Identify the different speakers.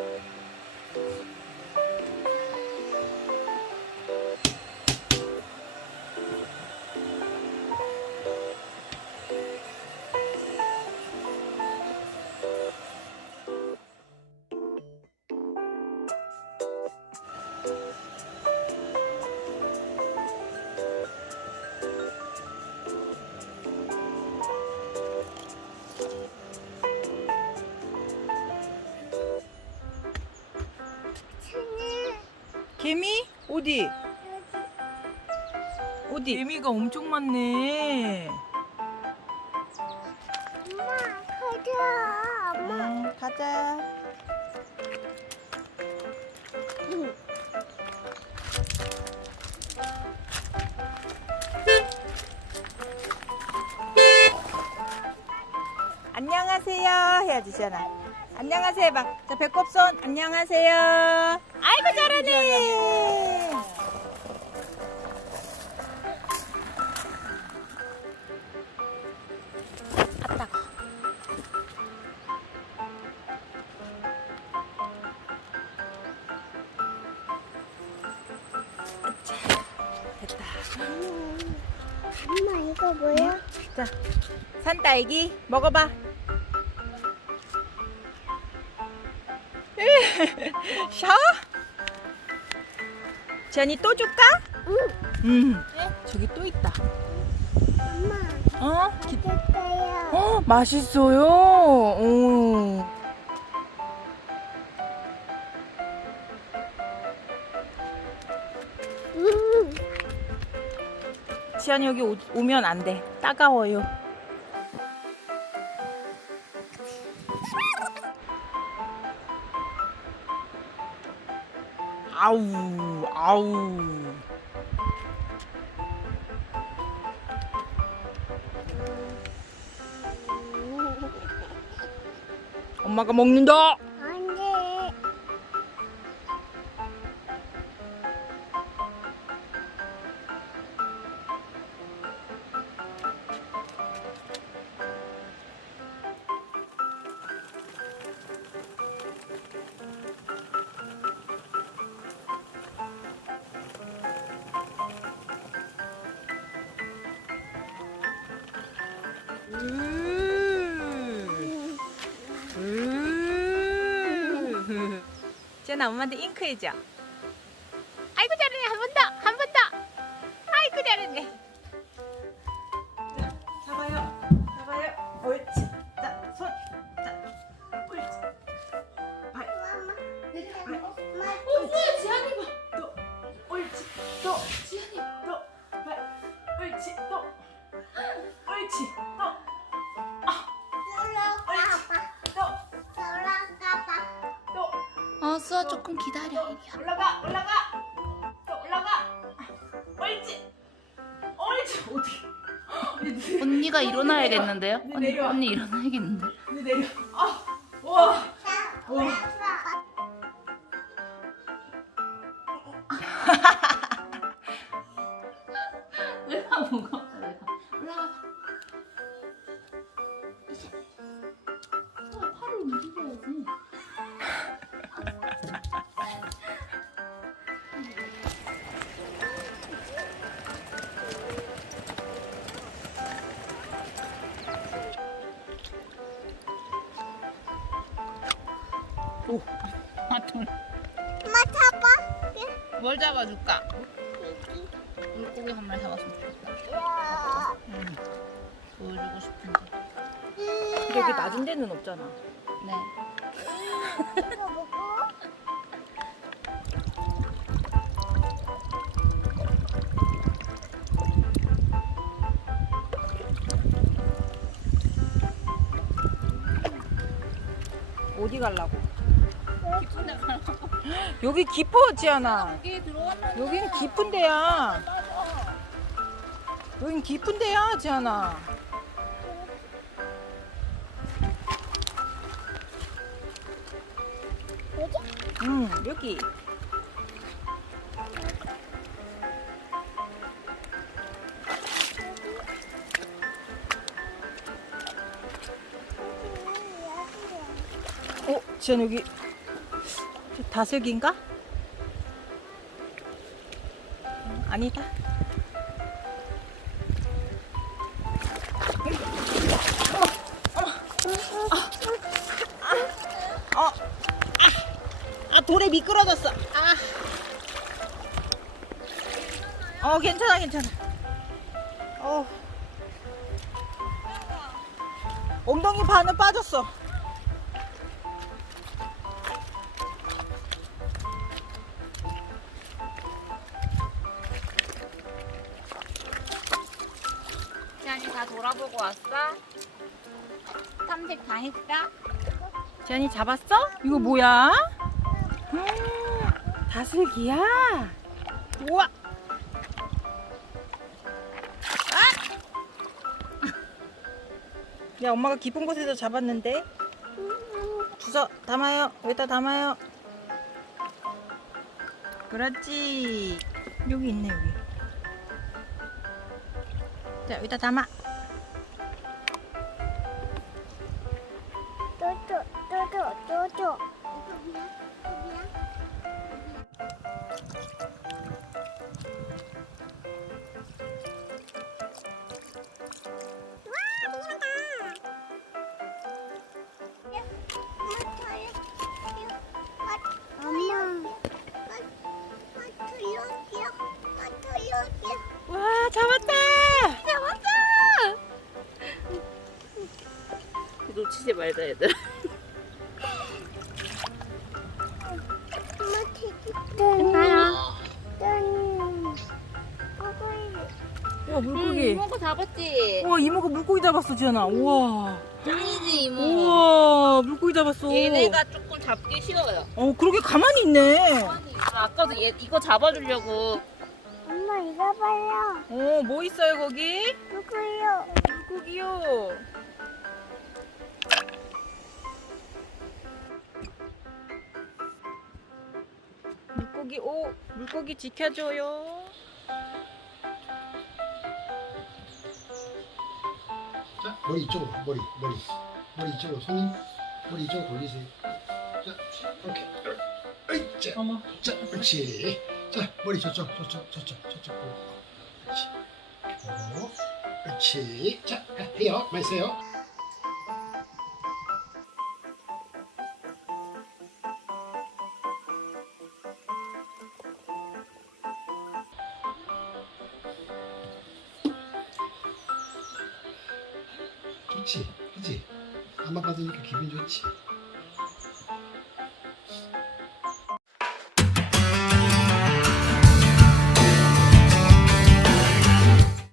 Speaker 1: uh, 개미? 어디? 어디? 개미가 엄청 많네.
Speaker 2: 엄마 가자. 엄마.
Speaker 1: 응, 가자. 안녕하세요 해야지 시연아 안녕하세요 해봐 자 배꼽손 안녕하세요 아이고 잘하네. 됐다.
Speaker 2: 엄마 이거 뭐야?
Speaker 1: 자 산딸기 먹어봐 지안이 또 줄까?
Speaker 2: 응.
Speaker 1: 음 저기 또 있다
Speaker 2: 엄마
Speaker 1: 어? 기-
Speaker 2: 맛있어요.
Speaker 1: 어 맛있어요 오.
Speaker 2: 음.
Speaker 1: 지안이 여기 오, 오면 안 돼. 따가워요. 아우, 아우. 엄마가 먹는다. 쟤는 엄마한테 잉크 해줘. 아이고 잘하네 한 번 더, 한 번 더. 아이고 잘하네. 자, 잡아요, 잡아요. 옳지. 자, 손. 자, 옳지. 발.
Speaker 2: 엄마.
Speaker 1: 오, 지안이 봐. 또, 옳지. 또, 지안이. 또, 발. 옳지. 또, 옳지.
Speaker 3: 조금 기다려. 이리야.
Speaker 1: 올라가 올라가 또 올라가 옳지 옳지 어디
Speaker 3: 언니가 일어나야겠는데요?
Speaker 1: 네,
Speaker 3: 언니. 언니 일어나야겠는데.
Speaker 1: 내 내려 아와
Speaker 2: 자,
Speaker 1: 우와. 오.
Speaker 3: 아, 돌.
Speaker 2: 엄마 잡아.
Speaker 3: 뭘 잡아줄까?
Speaker 2: 여기.
Speaker 3: 물고기 한 마리 잡았으면 좋겠다.
Speaker 2: 야.
Speaker 3: 보여주고 싶은데.
Speaker 1: 여기 낮은 데는 없잖아
Speaker 3: 네.
Speaker 2: 이거 먹고.
Speaker 1: 어디 갈라고
Speaker 3: 깊은 데.
Speaker 1: 여기 깊어 지안아
Speaker 3: 여기 들어가면
Speaker 1: 여긴 깊은 데야 여긴 깊은 데야 지안아
Speaker 2: 여기?
Speaker 1: 응 여기 어 지안 여기 저 다슬기인가? 음, 아니다 어, 아, 아 돌에 미끄러졌어. 아. 어 괜찮아 괜찮아. 어. 엉덩이 반은 빠졌어. 다 돌아보고 왔어? 탐색 다 했어? 지안이 잡았어? 이거 뭐야? 음, 다슬기야? 우와! 아! 야, 엄마가 깊은 곳에서 잡았는데? 주워 담아요. 여기다 담아요. 그렇지. 여기 있네, 여기. 자, 여기다 담아.
Speaker 2: 엄마.
Speaker 1: 와, 잡았다! 잡았다! 놓치지 말자, 얘들. 와, 물고기.
Speaker 3: 이모가 잡았지.
Speaker 1: 우와, 이모가 물고기 잡았어, 지연아. 우와.
Speaker 3: 짱이지 이모.
Speaker 1: 우와, 물고기 잡았어.
Speaker 3: 얘네가 조금 잡기 싫어요.
Speaker 1: 어, 그러게 가만히 있네.
Speaker 3: 아까도 얘 이거 잡아주려고
Speaker 2: 엄마 이거 봐요.
Speaker 1: 어, 뭐 있어요, 거기?
Speaker 2: 누구요?
Speaker 1: 물고기요. 물고기, 오, 물고기 지켜줘요.
Speaker 4: 머리 이쪽으로, 머리, 머리. 머리 이쪽으로, 손님. 머리 이쪽으로 돌리세요. 자, 이렇게. 어이, 자. 자, 그렇지. 자, 머리 저쪽, 저쪽, 저쪽, 저쪽. 그렇지. 어, 그렇지. 자, 가, 해요. 많이 세요. 좋지, 그지? 안마 받으니까 기분 좋지.